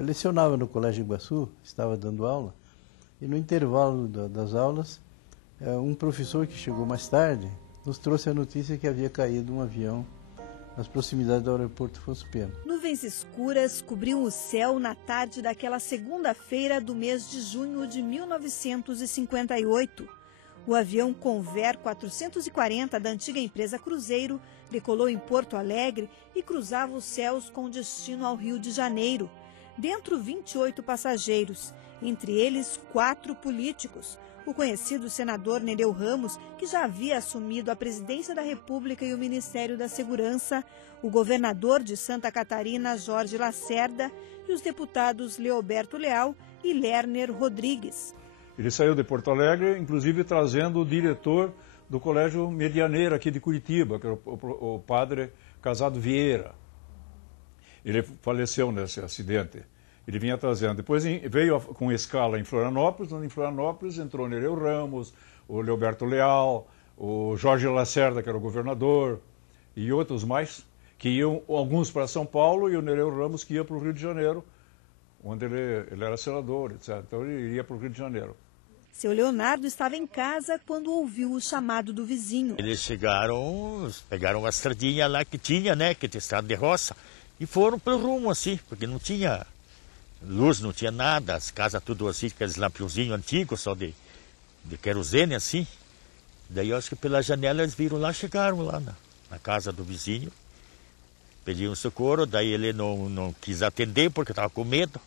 Eu lecionava no Colégio Iguaçu, estava dando aula, e no intervalo das aulas, um professor que chegou mais tarde nos trouxe a notícia que havia caído um avião nas proximidades do aeroporto Afonso Pena. Nuvens escuras cobriam o céu na tarde daquela segunda-feira do mês de junho de 1958. O avião Convair 440 da antiga empresa Cruzeiro decolou em Porto Alegre e cruzava os céus com destino ao Rio de Janeiro. Dentro, 28 passageiros, entre eles 4 políticos. O conhecido senador Nereu Ramos, que já havia assumido a presidência da República e o Ministério da Segurança, o governador de Santa Catarina, Jorge Lacerda, e os deputados Leoberto Leal e Lerner Rodrigues. Ele saiu de Porto Alegre, inclusive trazendo o diretor do Colégio Medianeira aqui de Curitiba, que era o padre Casado Vieira. Ele faleceu nesse acidente. Ele vinha trazendo. Depois veio com escala em Florianópolis, onde em Florianópolis entrou Nereu Ramos, o Leoberto Leal, o Jorge Lacerda, que era o governador, e outros mais, que iam, alguns para São Paulo, e o Nereu Ramos que ia para o Rio de Janeiro, onde ele era senador, etc. Então ele ia para o Rio de Janeiro. Seu Leonardo estava em casa quando ouviu o chamado do vizinho. Eles chegaram, pegaram uma estradinha lá que tinha, né, que tinha estrada de roça, e foram pelo rumo assim, porque não tinha luz, não tinha nada, as casas tudo assim, aqueles lampiãozinhos antigos, só de querosene assim. Daí eu acho que pela janela eles viram lá, chegaram lá na casa do vizinho, pediram socorro, daí ele não quis atender porque estava com medo.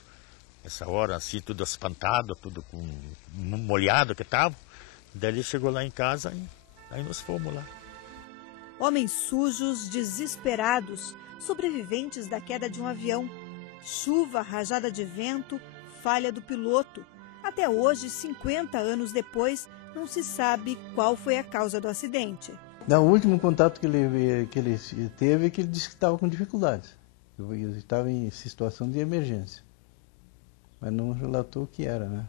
Essa hora assim, tudo espantado, tudo molhado que estava. Daí ele chegou lá em casa e aí nós fomos lá. Homens sujos, desesperados, sobreviventes da queda de um avião. Chuva, rajada de vento, falha do piloto. Até hoje, 50 anos depois, não se sabe qual foi a causa do acidente. O último contato que ele teve é que ele disse que estava com dificuldades. Ele estava em situação de emergência. Mas não relatou o que era, né?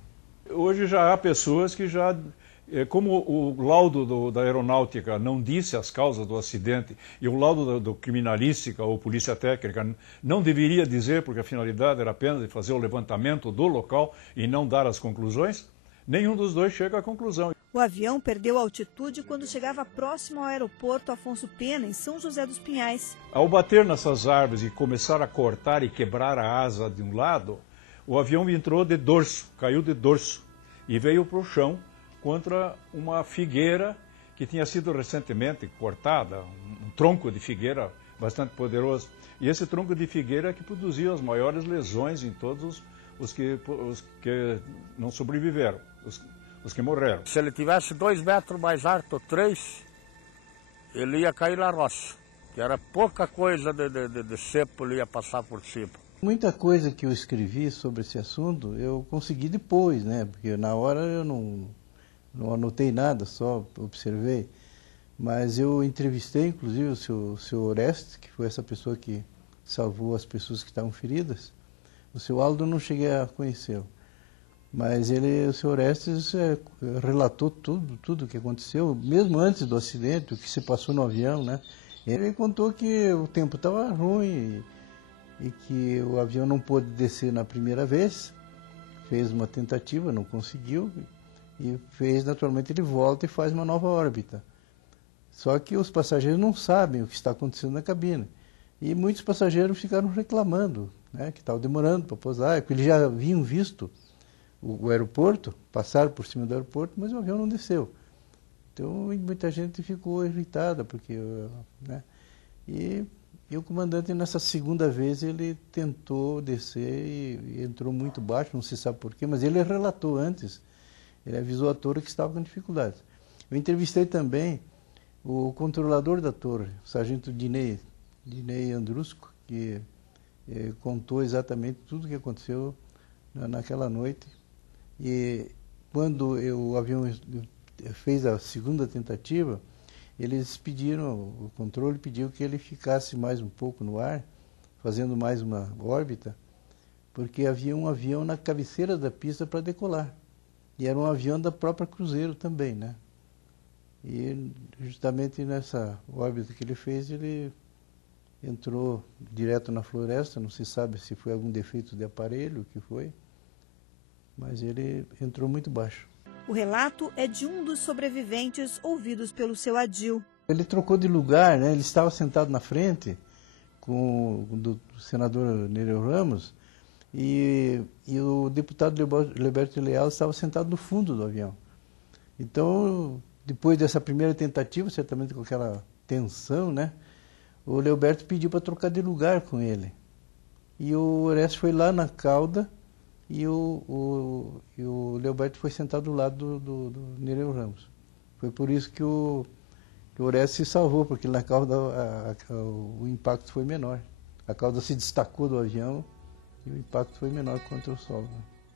Hoje já há pessoas que já, como o laudo da aeronáutica não disse as causas do acidente, e o laudo do criminalística ou polícia técnica não deveria dizer, porque a finalidade era apenas de fazer o levantamento do local e não dar as conclusões, nenhum dos dois chega à conclusão. O avião perdeu altitude quando chegava próximo ao aeroporto Afonso Pena, em São José dos Pinhais. Ao bater nessas árvores e começar a cortar e quebrar a asa de um lado, o avião entrou de dorso, caiu de dorso e veio para o chão contra uma figueira que tinha sido recentemente cortada, um tronco de figueira bastante poderoso. E esse tronco de figueira que produziu as maiores lesões em todos os que não sobreviveram, os que morreram. Se ele tivesse 2 metros mais alto, 3, ele ia cair na rocha, que era pouca coisa de cepo, ele ia passar por cima. Muita coisa que eu escrevi sobre esse assunto eu consegui depois, né? Porque na hora eu não anotei nada, só observei. Mas eu entrevistei, inclusive, o seu Orestes, que foi essa pessoa que salvou as pessoas que estavam feridas. O seu Aldo eu não cheguei a conhecê-lo. Mas o seu Orestes relatou tudo o que aconteceu, mesmo antes do acidente, o que se passou no avião, né? Ele contou que o tempo estava ruim e que o avião não pôde descer na primeira vez, fez uma tentativa, não conseguiu, e naturalmente ele volta e faz uma nova órbita. Só que os passageiros não sabem o que está acontecendo na cabine. E muitos passageiros ficaram reclamando, né, que estava demorando para pousar, porque eles já haviam visto o aeroporto, passaram por cima do aeroporto, mas o avião não desceu. Então muita gente ficou irritada, porque, né, e o comandante, nessa segunda vez, ele tentou descer e entrou muito baixo, não se sabe porquê, mas ele relatou antes, ele avisou a torre que estava com dificuldades. Eu entrevistei também o controlador da torre, o sargento Dinei Andrusco, que contou exatamente tudo o que aconteceu naquela noite. E quando o avião fez a segunda tentativa, eles pediram, o controle pediu que ele ficasse mais um pouco no ar, fazendo mais uma órbita, porque havia um avião na cabeceira da pista para decolar. E era um avião da própria Cruzeiro também, né? E justamente nessa órbita que ele fez, ele entrou direto na floresta, não se sabe se foi algum defeito de aparelho, o que foi, mas ele entrou muito baixo. O relato é de um dos sobreviventes ouvidos pelo seu Adil. Ele trocou de lugar, né? Ele estava sentado na frente com o senador Nereu Ramos e o deputado Leoberto Leal estava sentado no fundo do avião. Então, depois dessa primeira tentativa, certamente com aquela tensão, né? O Leoberto pediu para trocar de lugar com ele. E o Orestes foi lá na cauda e o Leoberto foi sentado do lado do Nereu Ramos. Foi por isso que o Orestes se salvou, porque na cauda o impacto foi menor. A cauda se destacou do avião e o impacto foi menor contra o solo.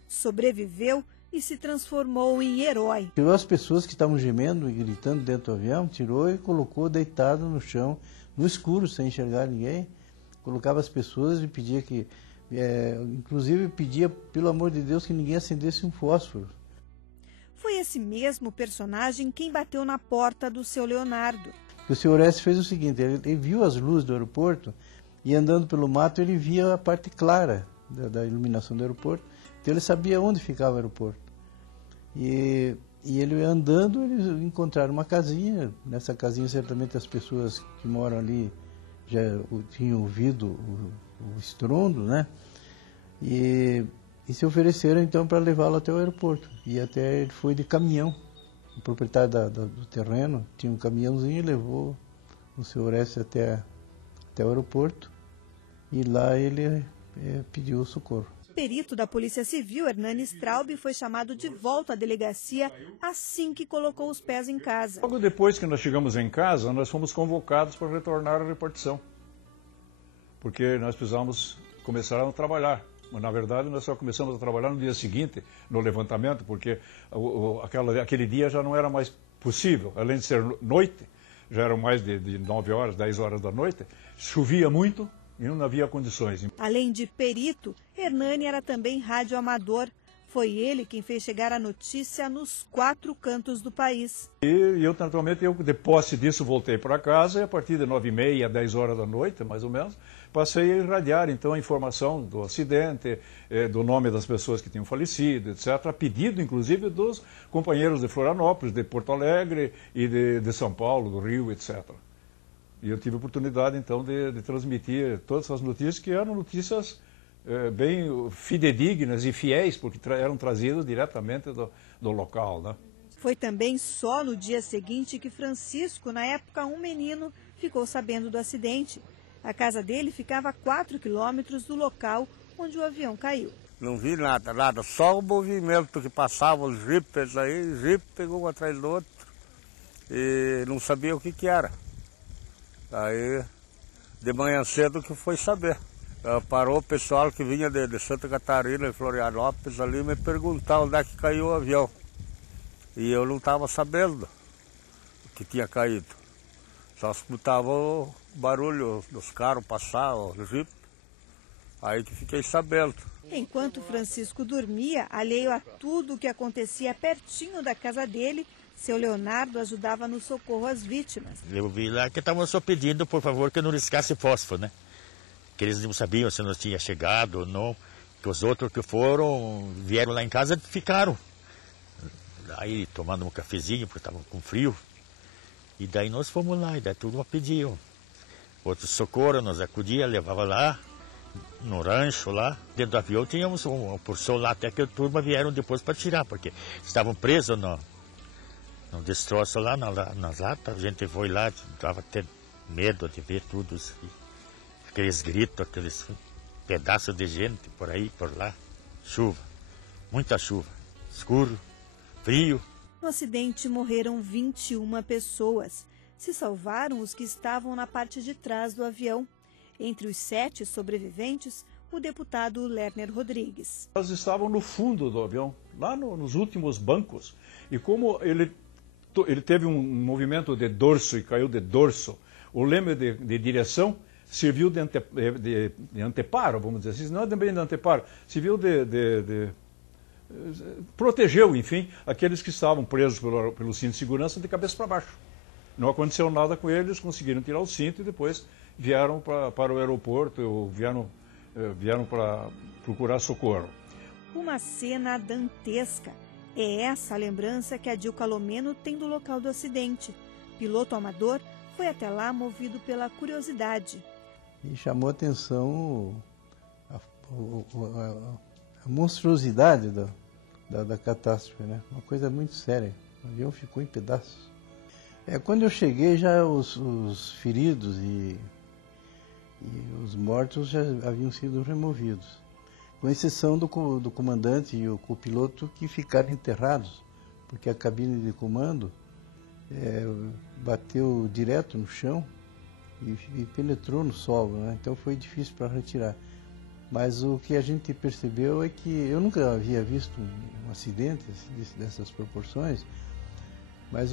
Sobreviveu e se transformou em herói. Tirou as pessoas que estavam gemendo e gritando dentro do avião, tirou e colocou deitado no chão, no escuro, sem enxergar ninguém. Colocava as pessoas e pedia que, inclusive pedia, pelo amor de Deus, que ninguém acendesse um fósforo. Foi esse mesmo personagem quem bateu na porta do seu Leonardo. O seu Orestes fez o seguinte, ele viu as luzes do aeroporto e andando pelo mato ele via a parte clara da iluminação do aeroporto, então ele sabia onde ficava o aeroporto. E ele andando, eles encontraram uma casinha, nessa casinha certamente as pessoas que moram ali já tinham ouvido o estrondo, né? E se ofereceram então para levá-lo até o aeroporto. E até ele foi de caminhão. O proprietário do terreno tinha um caminhãozinho e levou o seu Orestes até o aeroporto. E lá ele pediu socorro. O perito da Polícia Civil, Hernani Straub, foi chamado de volta à delegacia assim que colocou os pés em casa. Logo depois que nós chegamos em casa, nós fomos convocados para retornar à repartição. Porque nós precisávamos começar a trabalhar. Mas, na verdade, nós só começamos a trabalhar no dia seguinte, no levantamento, porque aquele dia já não era mais possível. Além de ser noite, já eram mais de 9 horas, 10 horas da noite, chovia muito e não havia condições. Além de perito, Hernani era também radioamador. Foi ele quem fez chegar a notícia nos 4 cantos do país. E eu, naturalmente, de posse disso, voltei para casa e a partir de 9h30, 10 horas da noite, mais ou menos, passei a irradiar, então, a informação do acidente, do nome das pessoas que tinham falecido, etc., a pedido, inclusive, dos companheiros de Florianópolis, de Porto Alegre e de São Paulo, do Rio, etc. E eu tive a oportunidade, então, de transmitir todas essas notícias, que eram notícias bem fidedignas e fiéis, porque eram trazidas diretamente do local, né? Foi também só no dia seguinte que Francisco, na época um menino, ficou sabendo do acidente. A casa dele ficava a 4 quilômetros do local onde o avião caiu. Não vi nada, só o movimento que passava, os jipes aí, o jipe pegou um atrás do outro e não sabia o que era. Aí, de manhã cedo que foi saber. Parou o pessoal que vinha de Santa Catarina e Florianópolis ali me perguntar onde é que caiu o avião. E eu não estava sabendo que tinha caído. Só escutava o barulho dos carros passar, o jipe. Aí que fiquei sabendo. Enquanto Francisco dormia, alheio a tudo o que acontecia pertinho da casa dele, seu Leonardo ajudava no socorro às vítimas. Eu vi lá que estavam só pedindo, por favor, que não riscasse fósforo, né? Que eles não sabiam se nós tinha chegado ou não. Que os outros que vieram lá em casa, ficaram. Aí tomando um cafezinho, porque estavam com frio. E daí nós fomos lá, e daí tudo pediam. Outros socorro, nos acudia, levava lá, no rancho lá. Dentro do avião tínhamos uma porção lá, até que a turma vieram depois para tirar, porque estavam presos no destroço lá, nas latas. A gente foi lá, dava até medo de ver tudo isso. Aqueles gritos, aqueles pedaços de gente por aí, por lá. Chuva, muita chuva, escuro, frio. No acidente morreram 21 pessoas. Se salvaram os que estavam na parte de trás do avião. Entre os 7 sobreviventes, o deputado Lerner Rodrigues. Nós estávamos no fundo do avião, lá nos últimos bancos. E como ele teve um movimento de dorso e caiu de dorso, o leme de direção serviu de anteparo, vamos dizer assim, não é bem de anteparo, serviu protegeu, enfim, aqueles que estavam presos pelo cinto de segurança de cabeça para baixo. Não aconteceu nada com eles, conseguiram tirar o cinto e depois vieram para o aeroporto, vieram para procurar socorro. Uma cena dantesca. É essa a lembrança que Adil Calomeno tem do local do acidente. Piloto amador foi até lá movido pela curiosidade. E chamou a atenção a monstruosidade da catástrofe, né? Uma coisa muito séria. O avião ficou em pedaços. Quando eu cheguei, já os feridos e os mortos já haviam sido removidos, com exceção do comandante e o copiloto, que ficaram enterrados, porque a cabine de comando bateu direto no chão e penetrou no solo, né? Então foi difícil para retirar. Mas o que a gente percebeu é que eu nunca havia visto um acidente dessas proporções, mas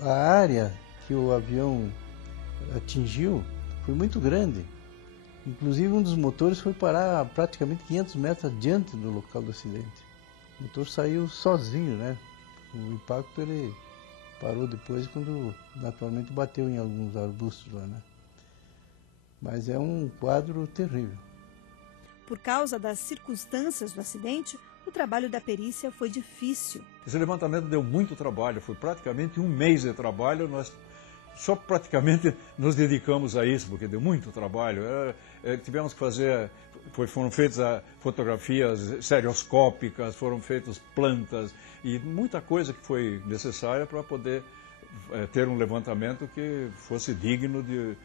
a área que o avião atingiu foi muito grande. Inclusive um dos motores foi parar praticamente 500 metros adiante do local do acidente. O motor saiu sozinho, né? O impacto ele parou depois quando naturalmente bateu em alguns arbustos lá, né? Mas é um quadro terrível. Por causa das circunstâncias do acidente, o trabalho da perícia foi difícil. Esse levantamento deu muito trabalho, foi praticamente um mês de trabalho, nós só praticamente nos dedicamos a isso, porque deu muito trabalho. Tivemos que fazer, foram feitas fotografias estereoscópicas, foram feitas plantas e muita coisa que foi necessária para poder ter um levantamento que fosse digno de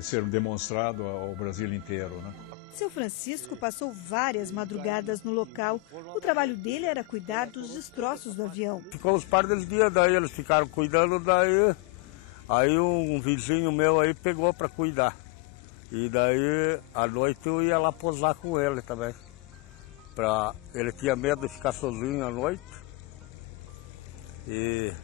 ser demonstrado ao Brasil inteiro, né? Seu Francisco passou várias madrugadas no local. O trabalho dele era cuidar dos destroços do avião. Ficou uns par de dias, daí eles ficaram cuidando, aí um vizinho meu aí pegou para cuidar. E daí à noite eu ia lá posar com ele também. Ele tinha medo de ficar sozinho à noite. E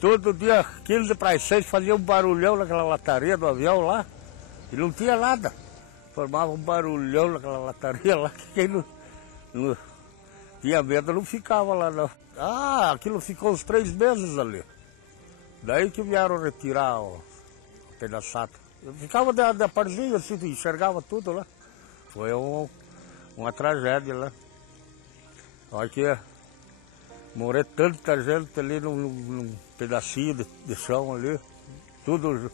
todo dia, 15 para as 6, fazia um barulhão naquela lataria do avião lá. E não tinha nada. Formava um barulhão naquela lataria lá, que quem não tinha medo não ficava lá não. Aquilo ficou uns 3 meses ali. Daí que vieram retirar o pedaçado. Eu ficava de parzinho assim, enxergava tudo lá. Foi uma tragédia lá. Olha que morreu tanta gente ali num pedacinho de chão ali. Tudo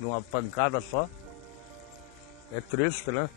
numa pancada só. É triste, né?